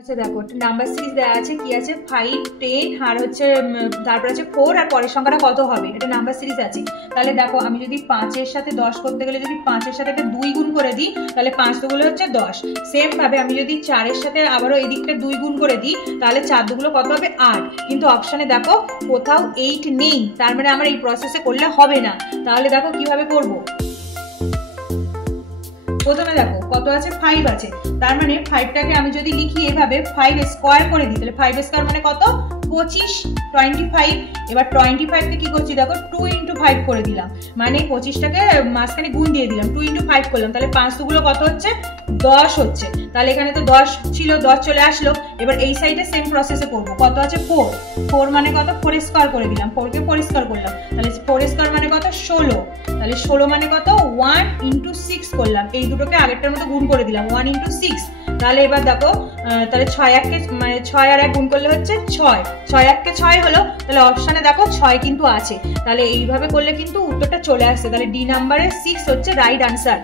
আচ্ছা দেখো number series দেওয়া আছে, কি আছে 5, 10 আর হচ্ছে তারপর আছে 4 আর পরের সংখ্যাটা কত হবে, এটা নাম্বার সিরিজ আছে। তাহলে দেখো আমি যদি 5 এর সাথে 10 করতে গেলে যদি 5 এর সাথে একটা 2 গুণ করে দিই তাহলে 5 দুগুলো হচ্ছে 10। সেম ভাবে আমি যদি 4 এর সাথে আবারও এই দিকটা 2 গুণ করে দিই তাহলে 4 দুগুলো কত হবে 8। কিন্তু অপশনে দেখো কোথাও 8 নেই, তার মানে আমার এই প্রসেসে করলে হবে না। তাহলে দেখো কিভাবে করব। প্রথমে দেখো কত আছে 5 আছে, তার মানে 5টাকে আমি যদি লিখি এভাবে 5 স্কয়ার করে দিই তাহলে 5 স্কয়ার মানে কত 25, 25। এবার 25 কে কি করছি দেখো 2 × 5 করে দিলাম, মানে 25টাকে মাঝখানে গুণ দিয়ে দিলাম, 2 × 5 করলাম, তাহলে 5 দুগুলো কত হচ্ছে 10 হচ্ছে। তাহলে এখানে তো 10 ছিল, 10 চলে আসলো। এবার এই সাইডে সেম প্রসেসে করব। কত আছে 4, 4 মানে কত 4 স্কয়ার করে দিলাম, 4 কে 4 স্কয়ার করলাম, তাহলে 4 স্কয়ার মানে কত 16, তাহলে 16 মানে কত 1 × 6 করলাম, এই দুটোকে আগেরটার মতো গুণ করে দিলাম 1 × 6। তাহলে এবার দেখো তাহলে 6 1 কে মানে 6 আর 1 গুণ করলে হচ্ছে 6, 6 1 কে 6 হলো। তাহলে অপশনে দেখো 6 কিন্তু আছে, তাহলে এইভাবে করলে কিন্তু উত্তরটা চলে আসছে। তাহলে ডি নাম্বারে 6 হচ্ছে রাইট আনসার।